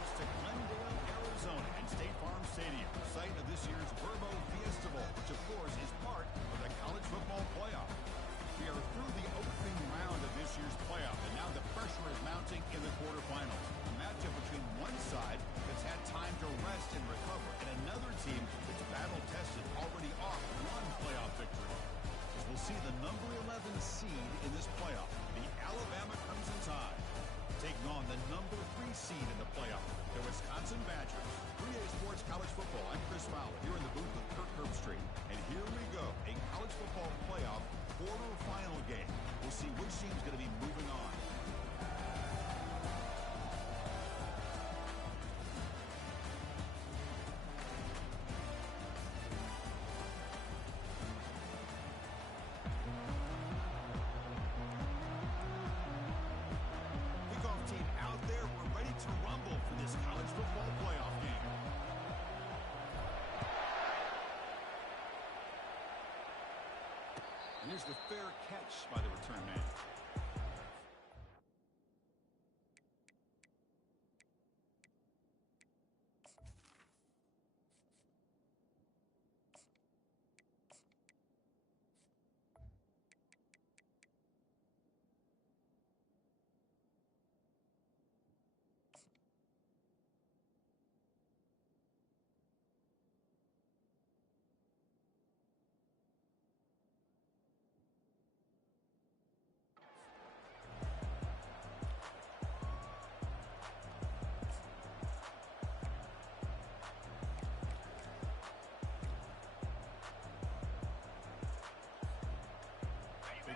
host to Glendale, Arizona and State Farm Stadium, site of this year's Verbo Fiesta Bowl, which, of course, is part of the college football playoff. We are through the opening round of this year's playoff, and now the pressure is mounting in the quarterfinals. A matchup between one side that's had time to rest and recover, and another team that's battle-tested, already off one playoff victory. As we'll see the number 11 seed in this playoff, the Alabama Crimson Tide, taking on the number 3 seed in the playoff, the Wisconsin Badgers. 3A Sports College Football. I'm Chris Fowler here in the booth with Kirk Herbstreit. And here we go, a college football playoff quarterfinal game. We'll see which team's going to be moving on. Kickoff team out there. We're ready to rumble for this college football playoff game. Here's the fair catch by the return man.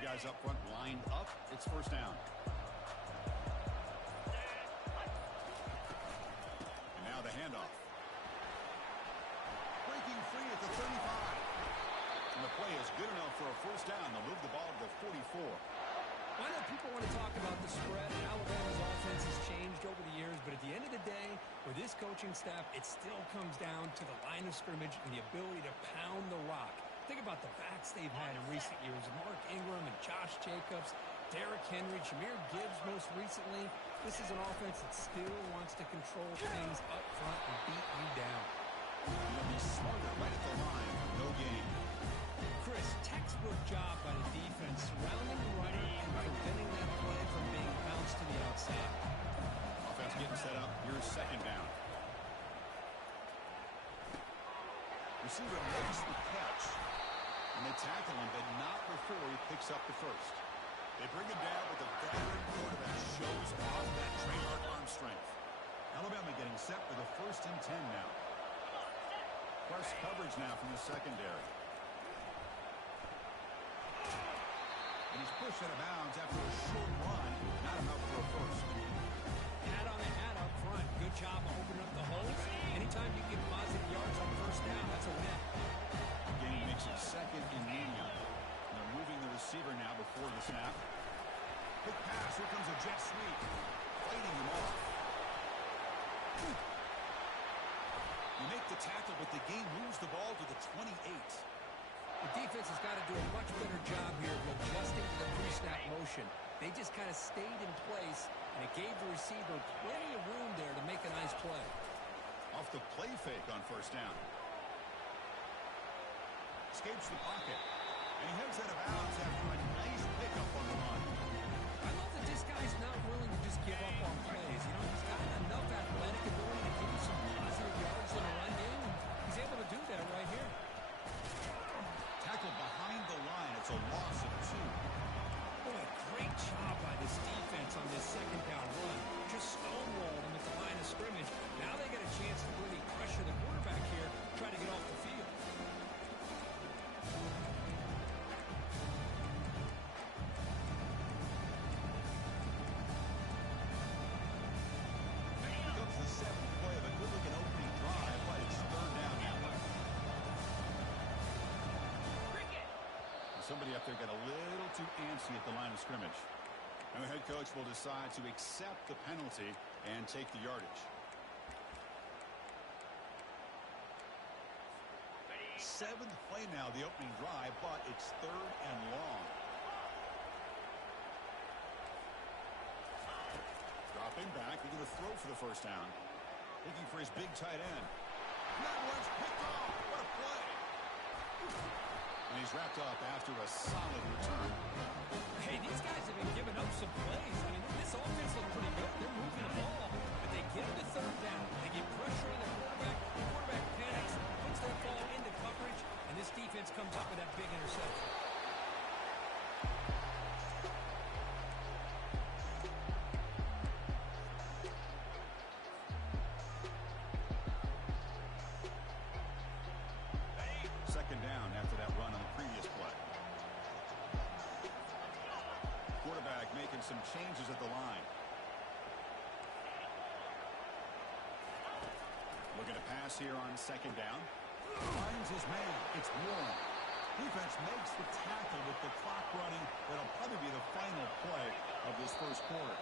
Guys up front lined up. It's first down. And now the handoff. Breaking free at the 35. And the play is good enough for a first down. They'll move the ball to the 44. I know people want to talk about the spread, and Alabama's offense has changed over the years, but at the end of the day, with this coaching staff, it still comes down to the line of scrimmage and the ability to pound the rock. Think about the backs they've had in recent years. Mark Ingram and Josh Jacobs, Derrick Henry, Jahmyr Gibbs most recently. This is an offense that still wants to control things up front and beat you down. He'll be smarter right at the line. No gain. Chris, textbook job by the defense, surrounding the runner and preventing that play from being bounced to the outside. Offense getting set up. Here's second down. Receiver makes the catch. And they tackle him, but not before he picks up the first. They bring him down with a veteran quarterback shows off that trademark arm strength. Alabama getting set for the 1st and 10 now. Press coverage now from the secondary. And he's pushed out of bounds after a short run. Not enough for a first. Hat on the hat up front. Good job of opening up the holes. Anytime you get positive yards on first down, that's a win. Gain makes it second and medium. And they're moving the receiver now before the snap. Quick pass. Here comes a jet sweep. Fighting him off. You make the tackle, but the game moves the ball to the 28. The defense has got to do a much better job here of adjusting to the pre-snap motion. They just kind of stayed in place, and it gave the receiver plenty of room there to make a nice play. Off the play fake on first down. Escapes the pocket. And he heads out of bounds after a nice pickup on the run. I love that this guy's not willing to just give up on plays. You know, he's got enough athletic ability to give you some positive yards in the run game, and he's able to do that right here. Tackled behind the line. It's a loss of 2. Boy, great job by this defense on this second down run. Just stonewalled him at the line of scrimmage. Now they get a chance to really pressure the quarterback here, try to get off the field. Comes the 7th play of a good-looking opening drive, but it's third down now. Somebody up there got a little too antsy at the line of scrimmage. And the head coach will decide to accept the penalty and take the yardage. 7th play now, the opening drive, but it's third and long. Dropping back, they're going to throw for the first down. Looking for his big tight end. That one's picked off. What a play. And he's wrapped up after a solid return. Hey, these guys have been giving up some plays. I mean, this offense looks pretty good. They're moving the ball, but they get him to third down. They get pressure on the quarterback. The quarterback panics, puts that ball into coverage, and this defense comes up with that big interception. Second down after that run on the previous play. Quarterback making some changes at the line. Looking to pass here on second down. Finds his man. It's Warren. Defense makes the tackle with the clock running. That'll probably be the final play of this first quarter.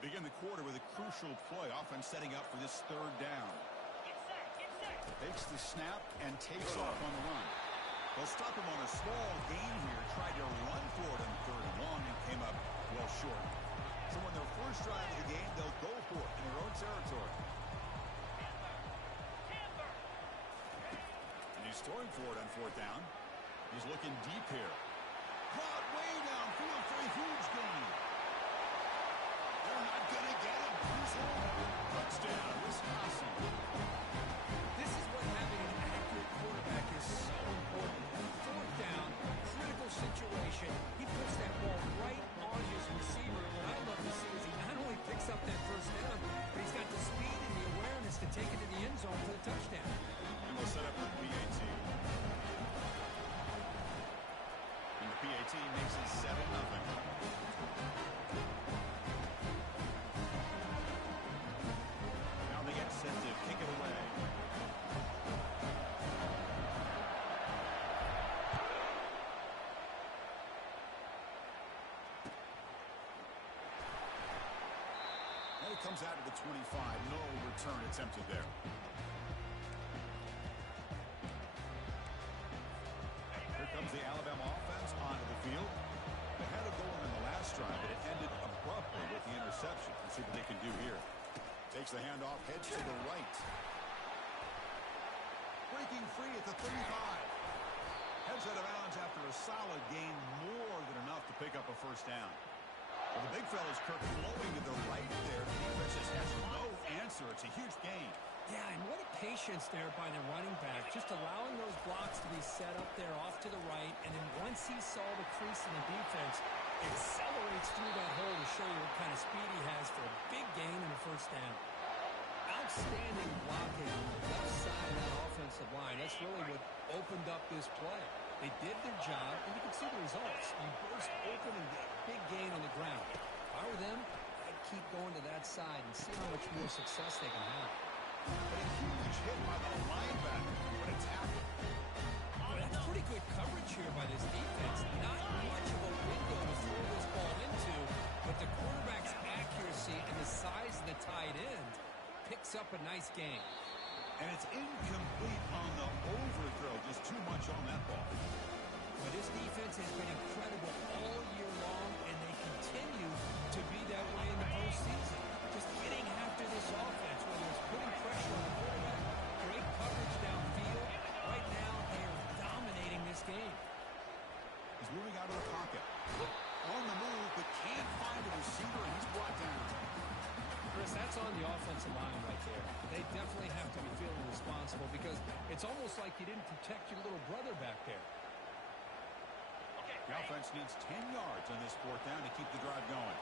We begin the quarter with a crucial play. Offense setting up for this third down. Takes the snap and takes off on the run. They'll stop him on a small gain here. Tried to run for it on third and long and came up well short. So on their first drive of the game, they'll go for it in their own territory. And he's throwing for it on fourth down. He's looking deep here. Caught way downfield for a huge gain. They're not going to get him. He's home. Touchdown, Wisconsin. This is what having an accurate quarterback is so important. Fourth down, critical situation. He puts that ball right on his receiver. What I love to see is he not only picks up that first down, but he's got the speed and the awareness to take it to the end zone for the touchdown. And we'll set up with PAT. And the PAT makes it 7-0. Set to kick it away. And it comes out to the 25. No return attempted there. Here comes the Alabama offense onto the field. They had it going on the last drive, but it ended abruptly with the interception. Let's see what they can do here. Takes the handoff, heads to the right. Breaking free at the 35. Heads out of bounds after a solid gain, more than enough to pick up a first down. Well, the big fella's Kirk flowing to the right there. The defense just has no answer. It's a huge gain. Yeah, and what a patience there by the running back. Just allowing those blocks to be set up there off to the right, and then once he saw the crease in the defense, accelerates through that hole to show you what kind of speed he has for a big gain and a first down. Outstanding blocking on the left side of that offensive line. That's really what opened up this play. They did their job, and you can see the results. You burst open and get a big gain on the ground. If I were them, I'd keep going to that side and see how much more success they can have. But a huge hit by the linebacker. What a tackle. Well, that's pretty good coverage here by this defense. Not much of a window to throw this ball into, but the quarterback's accuracy and the size of the tight end picks up a nice gain. And it's incomplete on the overthrow. Just too much on that ball. But this defense has been incredible all year long, and they continue to be that way in the postseason. Just getting after this offense, whether it's putting pressure on the quarterback, great coverage downfield. Right now, they are dominating this game. He's moving out of the pocket. On the move, but can't find a receiver, and he's brought down. Chris, that's on the offensive line right there. They definitely have to be feeling responsible because it's almost like you didn't protect your little brother back there. The offense needs 10 yards on this fourth down to keep the drive going.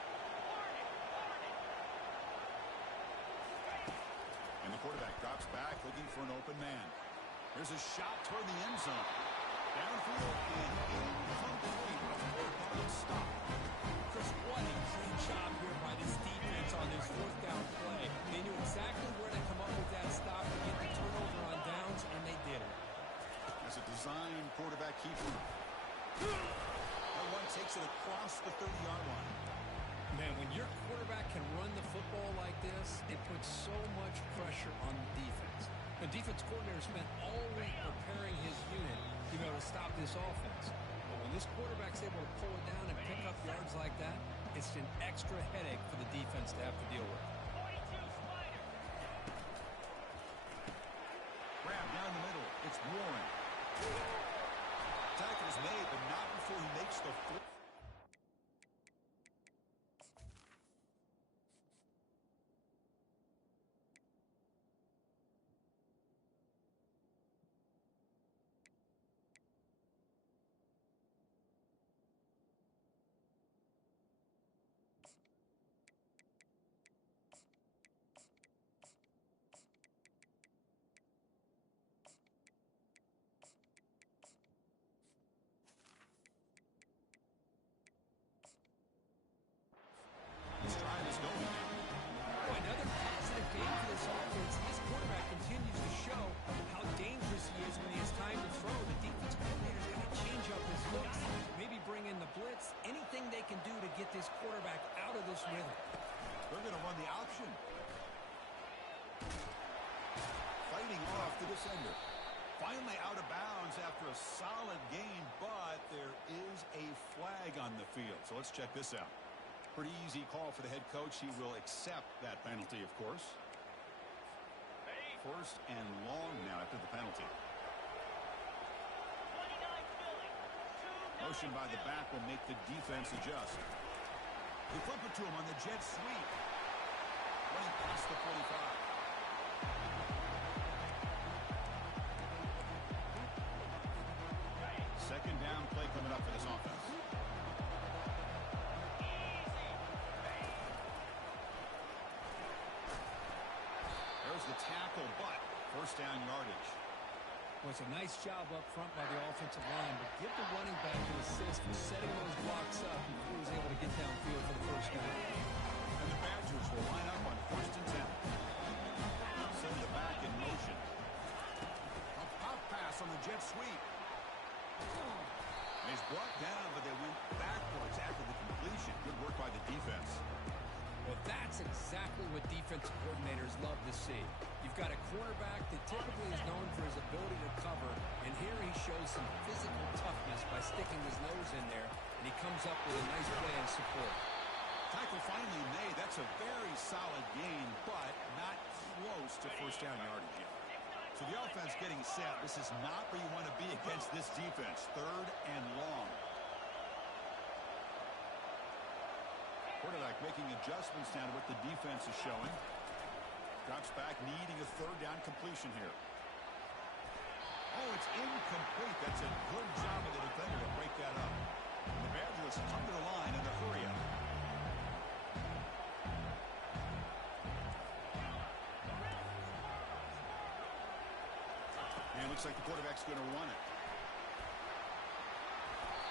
And the quarterback drops back looking for an open man. There's a shot toward the end zone. Downfield and incomplete. A fourth-down stop. Chris, what a great job here by this defense on this fourth down play. They knew exactly where to come up with that stop to get the turnover on downs, and they did it. As a design quarterback keeper, it across the 30-yard line. Man, when your quarterback can run the football like this, it puts so much pressure on the defense. The defense coordinator spent all week preparing his unit to be able to stop this offense. But when this quarterback's able to pull it down and pick up yards like that, it's an extra headache for the defense to have to deal with. Grab down the middle. It's Warren. Tackle is made, but not before he makes the foot. This drive is going now. Oh, another positive game for this offense. This quarterback continues to show how dangerous he is when he has time to throw. The defense coordinator's got to change up his looks, maybe bring in the blitz, anything they can do to get this quarterback out of this rhythm. They're going to run the option. Fighting off the defender. Finally out of bounds after a solid gain, but there is a flag on the field. So let's check this out. Pretty easy call for the head coach. He will accept that penalty, of course. First and long now after the penalty. Motion by the back will make the defense adjust. They flip it to him on the jet sweep. Running past the 45. Second down play coming up for this offense. There's the tackle, but first down yardage. Well, it's a nice job up front by the offensive line, but give the running back an assist for setting those blocks up before he was able to get downfield for the first down. And the Badgers will line up on first and 10. Send the back in motion. A pop pass on the jet sweep. He's brought down, but they went backwards after the completion. Good work by the defense. Well, that's exactly what defensive coordinators love to see. You've got a quarterback that typically is known for his ability to cover, and here he shows some physical toughness by sticking his nose in there, and he comes up with a nice play and support. Tackle finally made. That's a very solid gain, but not close to first down yardage yet. So the offense getting set. This is not where you want to be against this defense. Third and long. Quarterback making adjustments now to what the defense is showing. Drops back, needing a third down completion here. Oh, it's incomplete. That's a good job of the defender to break that up. The Badgers come to the line in a hurry up. And looks like the quarterback's going to run it.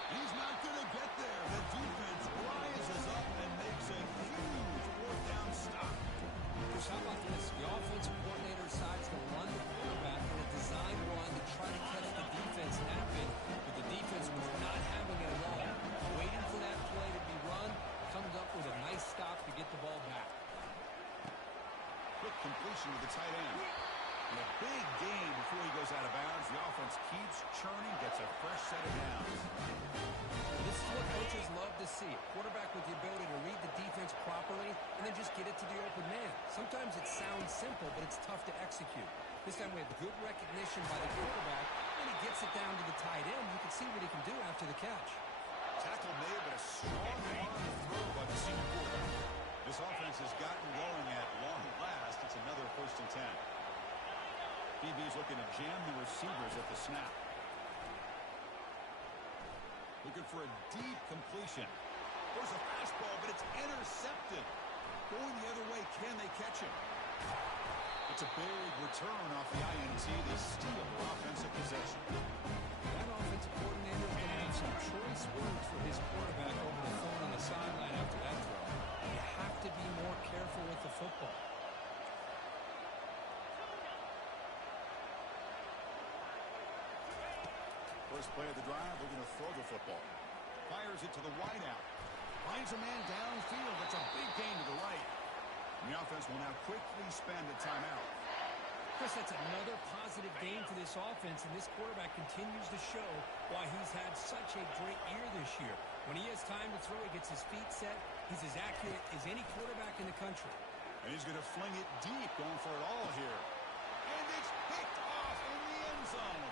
He's not going to get there. The defense rises up and makes a huge fourth down stop. How about this? The offensive coordinator decides to run the quarterback in a design run to try to catch the defense napping, but the defense was not having it at all. Waiting for that play to be run, comes up with a nice stop to get the ball back. Quick completion to the tight end. And a big gain before he goes out of bounds. The offense keeps churning, gets a fresh set of downs. This is what coaches love to see. A quarterback with the ability to read the defense properly and then just get it to the open man. Sometimes it sounds simple, but it's tough to execute. This time we have good recognition by the quarterback, and he gets it down to the tight end. You can see what he can do after the catch. Tackle made, but a strong arm throw by the senior quarterback. This offense has gotten going at long last. It's another first and 10. BB's looking to jam the receivers at the snap. Looking for a deep completion. There's a fastball, but it's intercepted. Going the other way, can they catch him? It's a big return off the INT. They steal their offensive possession. That offensive coordinator is going to have some choice words for his quarterback over the phone on the sideline after that throw. You have to be more careful with the football. First play of the drive, they're going to throw the football. Fires it to the wideout. Finds a man downfield. That's a big gain to the right. The offense will now quickly spend a timeout. Chris, that's another positive game for this offense, and this quarterback continues to show why he's had such a great year this year. When he has time to throw, he gets his feet set. He's as accurate as any quarterback in the country. And he's going to fling it deep, going for it all here. And it's picked off in the end zone.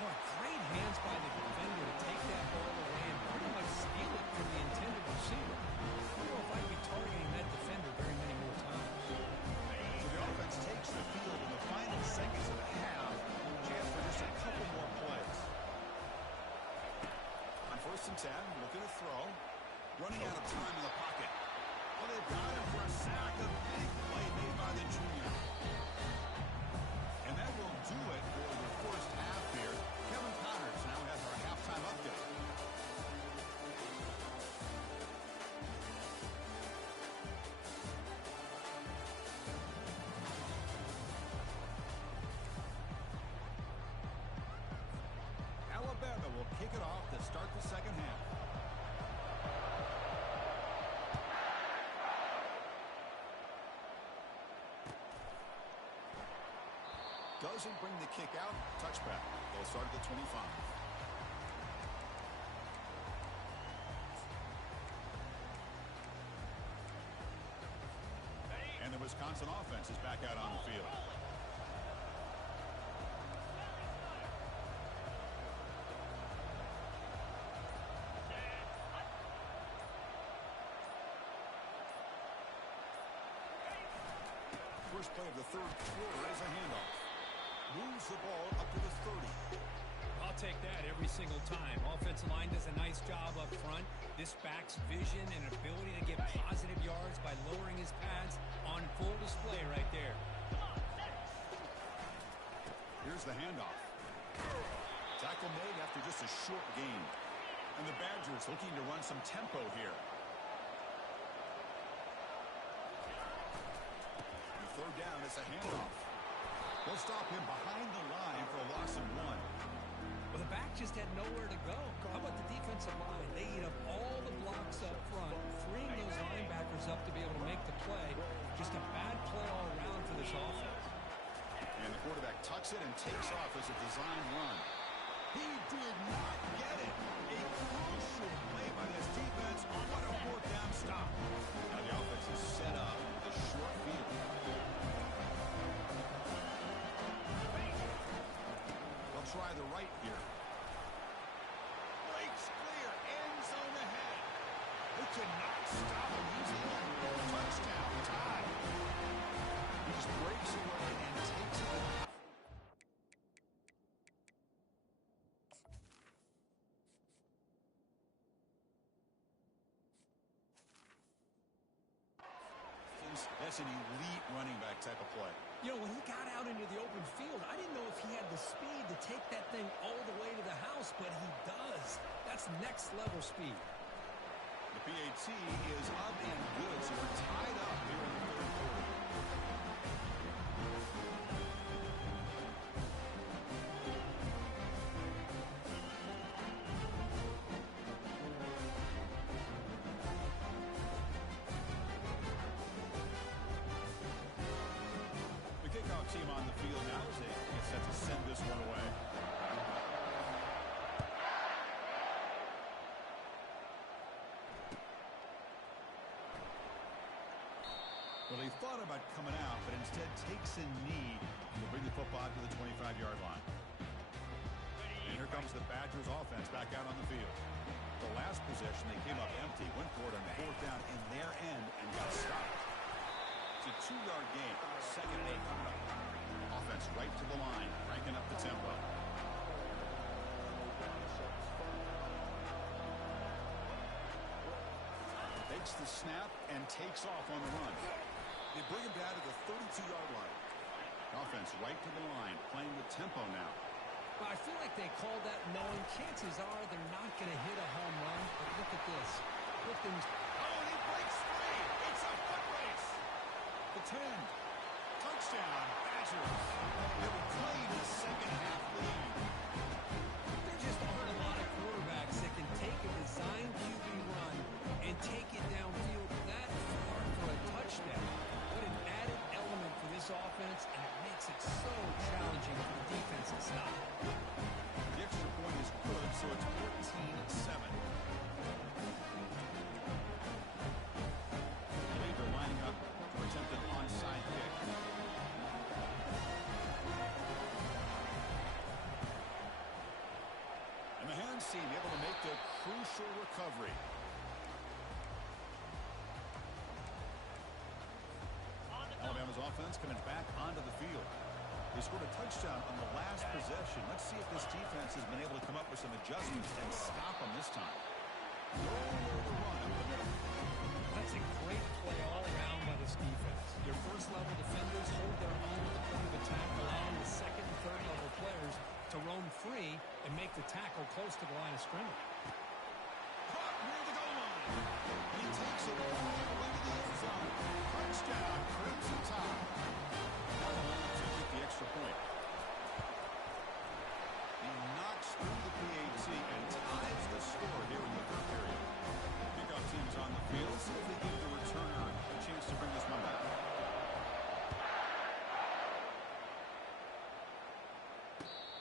Boy, great hands by the defender to take that ball away and pretty much steal it from the intended receiver. I don't know if I'd be targeting that defender very many more times. So the offense takes the field in the final seconds of the half. Chance for just a couple more plays. On 1st and 10, looking to throw. Running out of time in the pocket. Well, they've got him for a sack. A big play made by the junior. And that will do it for the first half here. Kevin Connors now has our halftime update. Alabama will kick it off to start the second half. Doesn't bring the kick out. Touchback. They'll start at the 25. And the Wisconsin offense is back out on the field. First play of the third quarter is a handoff. Moves the ball up to the 30. I'll take that every single time. Offensive line does a nice job up front. This back's vision and ability to get positive yards by lowering his pads on full display right there. Here's the handoff. Tackle made after just a short gain. And the Badgers looking to run some tempo here. Third down, it's a handoff. They'll stop him behind the line for a loss of 1. Well, the back just had nowhere to go. How about the defensive line? They eat up all the blocks up front, freeing those linebackers up to be able to make the play. Just a bad play all around for this offense. And the quarterback tucks it and takes off as a design run. He did not get it. A crucial play by this defense on what a 4th down stop. Now the offense is set up with a short field. They'll try the right here. Breaks clear. End zone ahead. They cannot stop him. He's in. Touchdown. Tie. He just breaks away and takes it. That's an elite running back type of play. You know, when he got out into the open field, I didn't know if he had the speed to take that thing all the way to the house, but he does. That's next level speed. The PAT is up and good, so we're tied up here in the third quarter. Team on the field now as they get set to send this one away. Well, he thought about coming out, but instead takes a knee to bring the football to the 25-yard line. And here comes the Badgers offense back out on the field. The last possession, they came up empty, went for it on 4th down in their end and got stopped. It's a 2-yard gain, 2nd and 8. Offense right to the line, cranking up the tempo. Takes the snap and takes off on the run. They bring him down to the 32-yard line. Offense right to the line, playing with tempo now. Well, I feel like they called that knowing chances are they're not going to hit a home run. But look at this. Look things. Oh, and he breaks free. It's a foot race. The 10. Touchdown. Touchdown, Badgers. They will claim the second half lead. There just aren't a lot of quarterbacks that can take a design QB run and take it downfield that far for a touchdown. What an added element for this offense, and it makes it so challenging for the defense to stop. The extra point is good, so it's 14-7. They're lining up to attempt an onside kick. And the hands seem able to make the crucial recovery. Alabama's offense coming back onto the field. They scored a touchdown on the last possession. Let's see if this defense has been able to come up with some adjustments and stop them this time. Nowhere to run up the middle. That's a great play all around by this defense. Your first-level defenders hold their own at the point of attack, allowing the second and third-level players to roam free and make the tackle close to the line of scrimmage. Caught near the goal line. And he takes it all the way to the end zone. Touchdown, Crimson Tide. Now the line to get the extra point. He knocks through the PAT and ties the score here in the third period. Kickoff team's on the field. See if they give the returner a chance to bring this one back.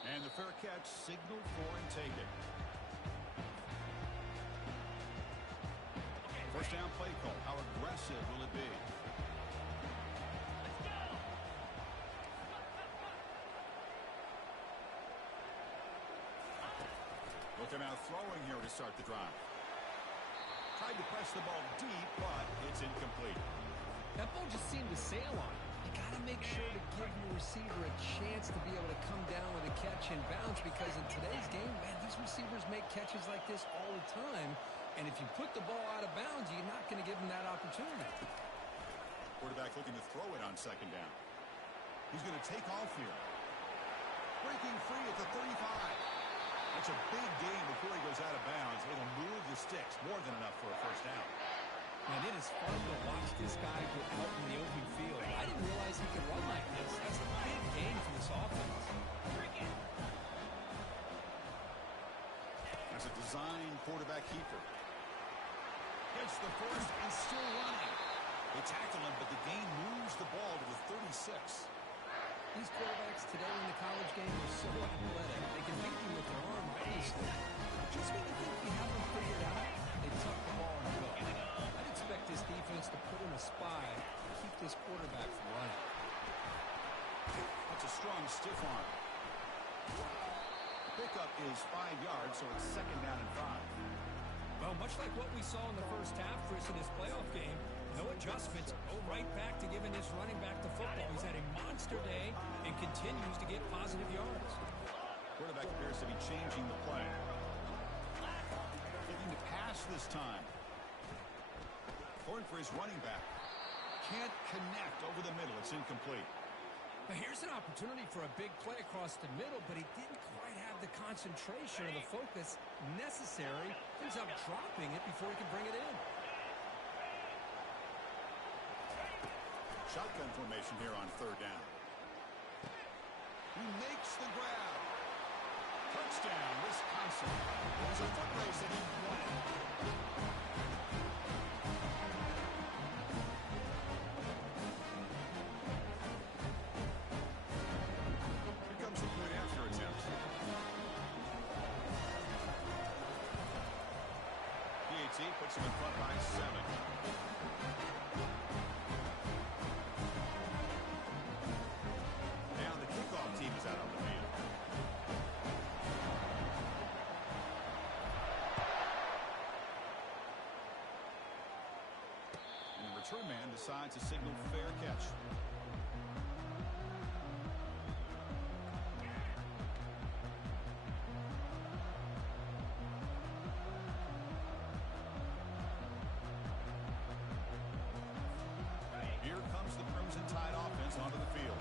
And the fair catch signaled for and taken. First down play call. How aggressive will it be? Looking out throwing here to start the drive. Tried to press the ball deep, but it's incomplete. That ball just seemed to sail on it. You got to make sure to give your receiver a chance to be able to come down with a catch and bounce, because in today's game, man, these receivers make catches like this all the time. And if you put the ball out of bounds, you're not going to give them that opportunity. Quarterback looking to throw it on second down. He's going to take off here. Breaking free at the 35. That's a big gain before he goes out of bounds. It'll move the sticks more than enough for a first down. And it is fun to watch this guy go out in the open field. I didn't realize he could run like this. That's a big gain for this offense. That's a design quarterback keeper. Gets the first and still running. They tackle him, but the gain moves the ball to the 36. These quarterbacks today in the college game are so athletic. They can beat you with their arm religiously. Just when you think you have them figured out, they tuck the ball and go. I'd expect this defense to put in a spy to keep this quarterback from running. That's a strong stiff arm. Pickup is 5 yards, so it's second down and 5. Well, much like what we saw in the first half, Chris, in this playoff game, no adjustments, go right back to giving this running back the football. He's had a monster day and continues to get positive yards. Quarterback appears to be changing the play. Looking to pass this time. Going for his running back. Can't connect over the middle. It's incomplete. Now here's an opportunity for a big play across the middle, but he didn't quite have the concentration or the focus necessary. Ends up dropping it before he can bring it in. Shotgun formation here on third down. He makes the grab. Touchdown, Wisconsin. It was a foot race and he won it. Here comes the point after attempt. PAT puts him in front by 7. Team is out on the field. And the return man decides to signal fair catch. Here comes the Crimson Tide offense onto the field.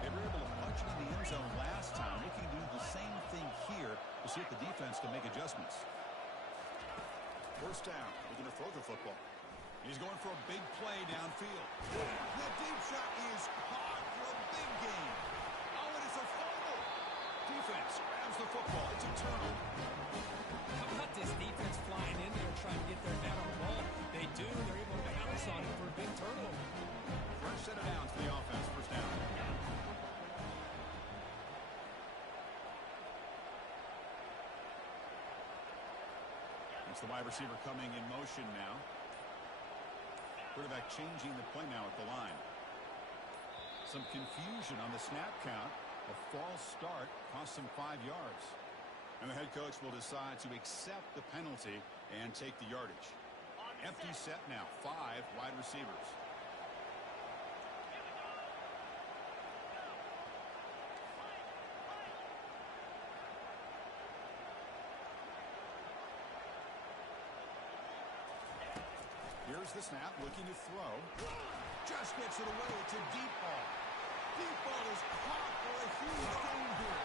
They were able to punch into the end zone last time, looking to do the same thing here to see if the defense can make adjustments. First down, looking to throw the football. He's going for a big play downfield. The deep shot is caught for a big gain. Oh, it is a fumble. Defense grabs the football. It's a turnover. How about this defense flying in there trying to get their head on the ball? They do. They're able to pounce on it for a big turnover. First set of downs for the offense. First down. It's the wide receiver coming in motion now. Quarterback changing the play now at the line. Some confusion on the snap count. A false start cost him 5 yards. And the head coach will decide to accept the penalty and take the yardage. Empty set now. 5 wide receivers. Here's the snap, looking to throw. Just gets it away. It's a deep ball. Deep ball is caught for a huge gain here.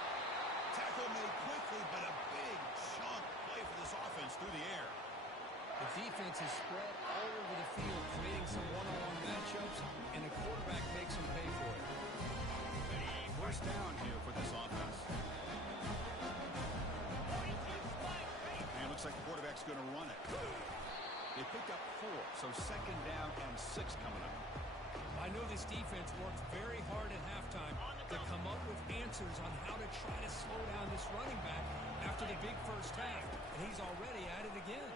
Tackle made quickly, but a big chunk play for this offense through the air. The defense is spread all over the field, creating some one-on-one matchups, and the quarterback makes them pay for it. First down here for this offense. And it looks like the quarterback's going to run it. They picked up 4, so second down and 6 coming up. I know this defense worked very hard at halftime to come up with answers on how to try to slow down this running back after the big first half, and he's already at it again.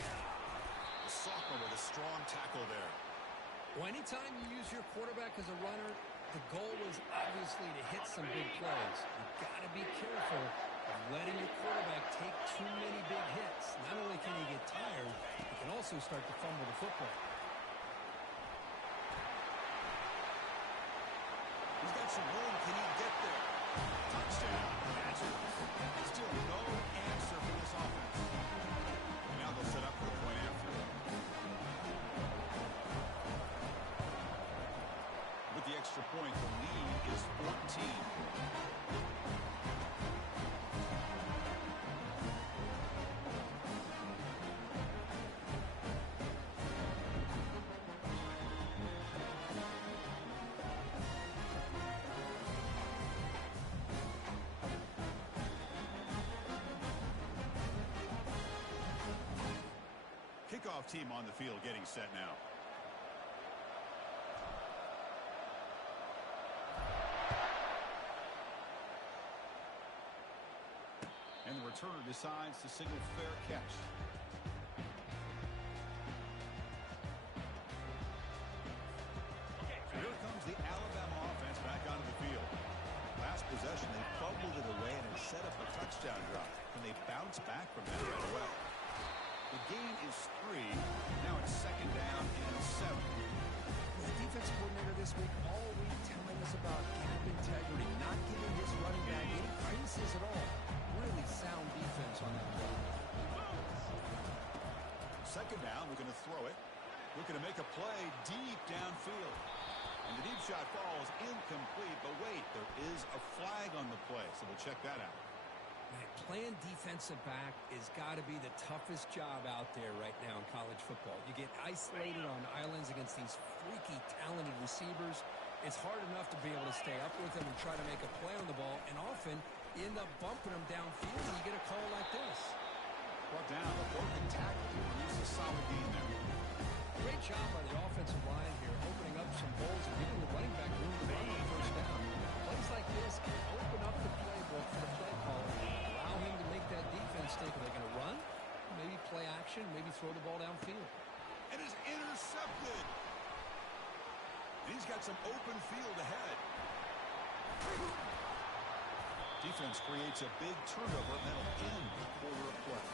The sophomore with a strong tackle there. Well, anytime you use your quarterback as a runner, the goal is obviously to hit some big plays. You've got to be careful of letting your quarterback take too many big hits. Not only can he get tired, he can also start to fumble the football. He's got some room. Can he get there? Touchdown. Still no answer for this offense. And now they'll set up for the point after. With the extra point, the lead is 14. Kickoff team on the field getting set now. And the returner decides to signal fair catch. So here comes the Alabama offense back onto the field. Last possession, they fumbled it away and it set up a touchdown drive. And they bounce back from that right away. The gain is 3. Now it's second down and 7. The defense coordinator this week all week telling us about gap integrity, not giving his running back any creases at all. Really sound defense on that play. Second down, looking to throw it. Looking to make a play deep downfield. And the deep shot falls incomplete. But wait, there is a flag on the play, so we'll check that out. Man, playing defensive back has got to be the toughest job out there right now in college football. You get isolated on islands against these freaky, talented receivers. It's hard enough to be able to stay up with them and try to make a play on the ball, and often you end up bumping them downfield and you get a call like this. Brought down, but broken tackle to produce a solid gain there. Great job by the offensive line here, opening up some holes and giving the running back room to run on first down. Plays like this can open up the playbook for the play caller, allow him to make that defense think, are they going to run? Maybe play action, maybe throw the ball downfield. It is intercepted. And he's got some open field ahead. Defense creates a big turnover, and that'll end the quarter of play.